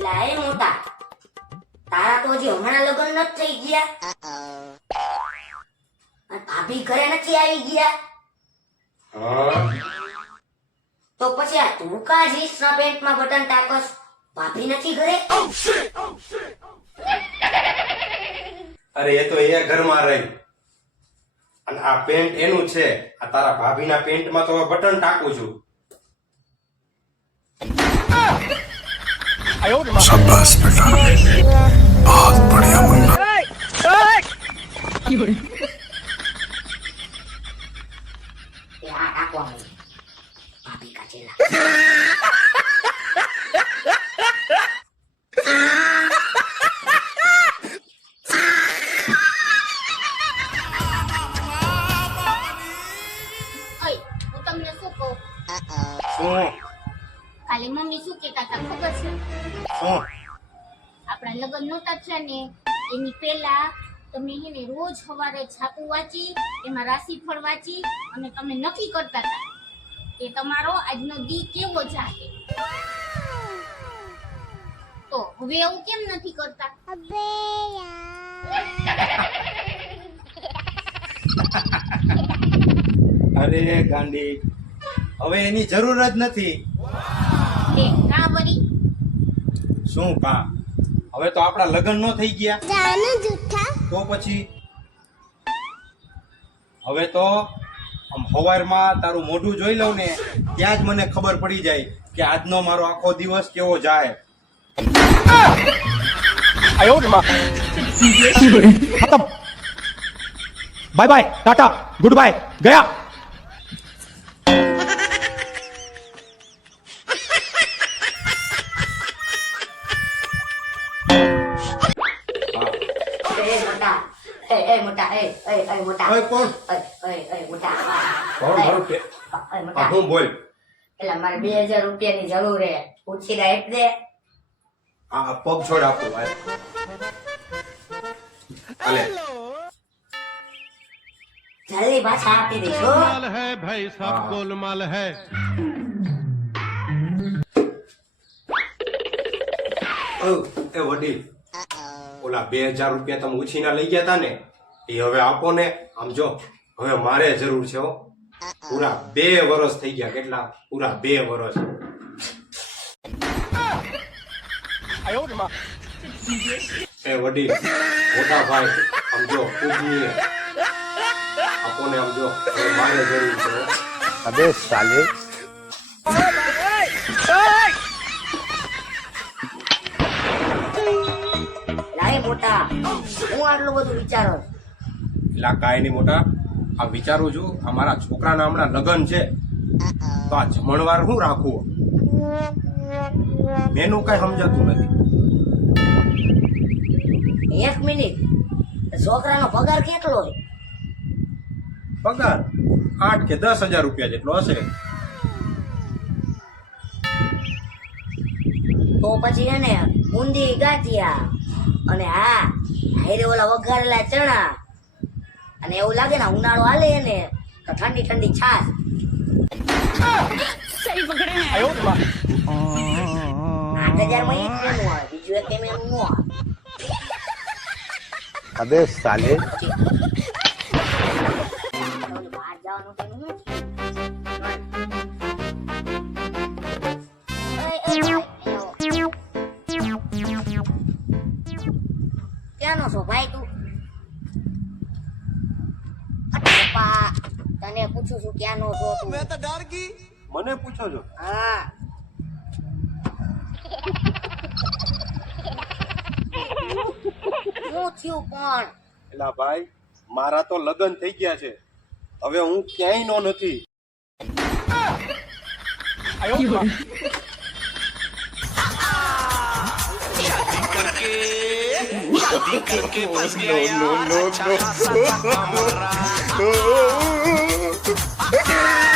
એટલે એ મોટા તારા તો હજી હમણાં લગ્ન નથી થઈ ગયા. ભાભી ઘરે નથી આવી ગયા. તો પછી આ તું કા જીન્સ ના પેન્ટમાં બટન ટાકસ? ભાભી નથી ઘરે? અરે એ તો એ ઘરમાં રહી. અને આ પેન્ટ એનું છે. આ તારા ભાભીના પેન્ટમાં તો બટન ટાકું છું. शाबाश बेटा बहुत बढ़िया मुन्ना એ કાલે મમ્મી શું કહેતા હતા ખબર છે? આપણા લગ્ન નહોતા થયા ને એની પહેલા તમે એને રોજ સવારે છાપું વાંચી એમાં રાશિફળ વાંચી અને તમે નક્કી કરતા હતા કે તમારો આજનો દી કેવો જાહે તો હવે એવું કેમ નથી કરતા? અરે ગાંડી હવે એની જરૂર જ નથી. શું કા હવે તો આપણા લગ્ન નો થઈ ગયા. તો પછી? હવે તો આમ હવારમાં તારું મોઢું જોઈ લઉં ને ત્યાં જ મને ખબર પડી જાય કે આજનો મારો આખો દિવસ કેવો જાય. Bye bye tata good bye ગયા. એ એ મોટા રૂપિયાની જરૂર છે પૂછી દે દે આ પગ છોડ ભાઈ અલે જલ્દી ભાષા આપી વડીલ ઓલા બે હજાર રૂપિયા તમે ઉછીના લઈ ગયા તા ને એ હવે આપો ને. આમ જો હવે મારે જરૂર છે હો. પૂરા બે વર્ષ થઈ ગયા કેટલા? પૂરા બે વર્ષ એ વડીલ મોટા ભાઈ આમ જો પૂજનીય. આપોને આમ જો હવે મારે જરૂર છે હો. अबे મોટા. હું આટલું બધું વિચારો? એટલે કાંઈ નહીં મોટા. આ વિચારું છું અમારા છોકરાના હમણાં લગ્ન છે. તો આ જમણવાર શું રાખવું મેનું કઈ સમજાતું નથી. એક મિનિટ. છોકરાનો પગાર કેટલો પગાર આઠ કે દસ હજાર રૂપિયા જેટલો હશે. તો પછી એને ઊંધી ગાંઠિયા અને હા હારે ઓલા વઘારેલા ચણા. અને એવું લાગે ને ઉનાળો હાલે ને તો ઠંડી ઠંડી છાશ. આઠ હજારમાં એક બીજું એક નો આવે. अबे તને પૂછું છું ક્યાંનો છો તું? મને પૂછો છો? હા. શું થયું પણ? એલા ભાઈ મારા તો લગ્ન થઈ ગયા છે. હવે હું ક્યાંય નો નથી. no, no, no. Bye.